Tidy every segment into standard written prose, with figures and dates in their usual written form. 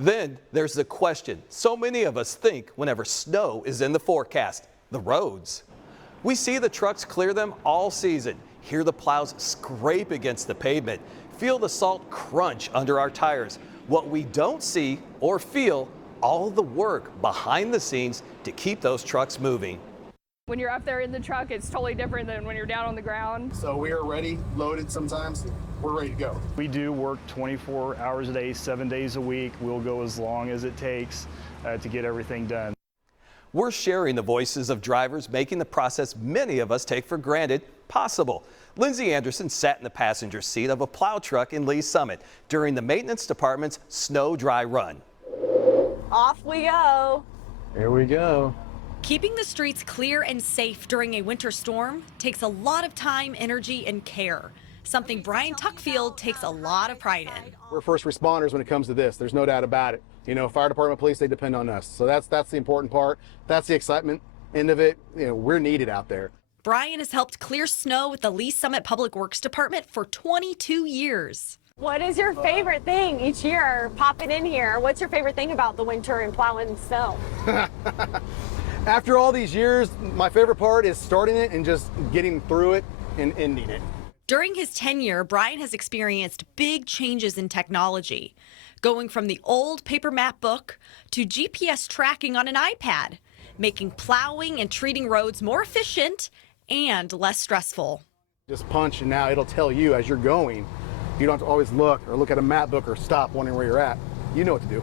Then there's the question so many of us think whenever snow is in the forecast, the roads. We see the trucks clear them all season, hear the plows scrape against the pavement, feel the salt crunch under our tires. What we don't see or feel, all the work behind the scenes to keep those trucks moving. When you're up there in the truck, it's totally different than when you're down on the ground. So we are ready, loaded sometimes. We're ready to go. We do work 24 hours a day, 7 days a week. We'll go as long as it takes to get everything done. We're sharing the voices of drivers making the process many of us take for granted possible. Lindsey Anderson sat in the passenger seat of a plow truck in Lee's Summit during the maintenance department's snow dry run. Off we go. Here we go. Keeping the streets clear and safe during a winter storm takes a lot of time, energy, and care. Something Brian Tuckfield takes a lot of pride in. We're first responders when it comes to this. There's no doubt about it. You know, fire department, police, they depend on us. So that's the important part. That's the excitement end of it. You know, we're needed out there. Brian has helped clear snow with the Lee Summit Public Works Department for 22 years. What is your favorite thing each year popping in here? What's your favorite thing about the winter and plowing snow? After all these years, my favorite part is starting it and just getting through it and ending it. During his tenure, Brian has experienced big changes in technology, going from the old paper map book to GPS tracking on an iPad, making plowing and treating roads more efficient and less stressful. Just punch and now it'll tell you as you're going. You don't have to always look or look at a map book or stop wondering where you're at. You know what to do.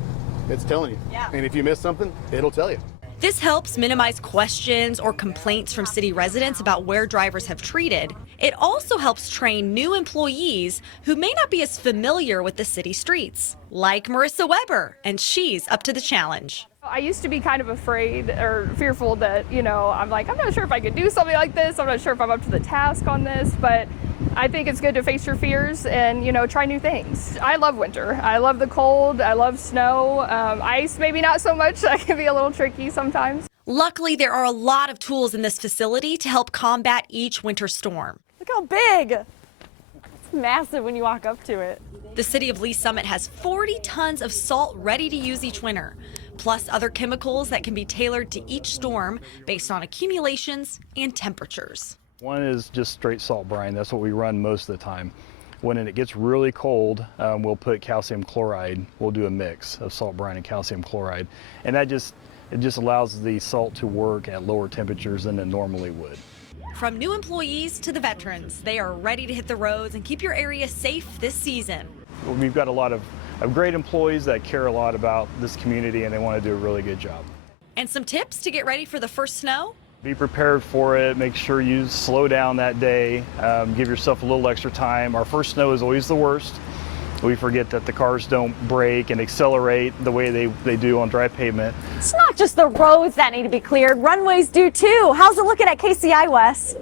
It's telling you. Yeah. And if you miss something, it'll tell you. This helps minimize questions or complaints from city residents about where drivers have treated. It also helps train new employees who may not be as familiar with the city streets, like Marissa Weber, and she's up to the challenge. I used to be kind of afraid or fearful that, I'm not sure if I could do something like this. I'm not sure if I'm up to the task on this, but I think it's good to face your fears and, try new things. I love winter. I love the cold. I love snow. Ice, maybe not so much. That can be a little tricky sometimes. Luckily, there are a lot of tools in this facility to help combat each winter storm. Look how big. It's massive when you walk up to it. The city of Lee Summit has 40 tons of salt ready to use each winter, plus other chemicals that can be tailored to each storm based on accumulations and temperatures. One is just straight salt brine. That's what we run most of the time. When it gets really cold, we'll put calcium chloride. We'll do a mix of salt brine and calcium chloride. And it just allows the salt to work at lower temperatures than it normally would. From new employees to the veterans, they are ready to hit the roads and keep your area safe this season. We've got a lot of great employees that care a lot about this community and they want to do a really good job. And some tips to get ready for the first snow? Be prepared for it. Make sure you slow down that day. Give yourself a little extra time. Our first snow is always the worst. We forget that the cars don't brake and accelerate the way they do on dry pavement. It's not just the roads that need to be cleared. Runways do too. How's it looking at KCI, Wes?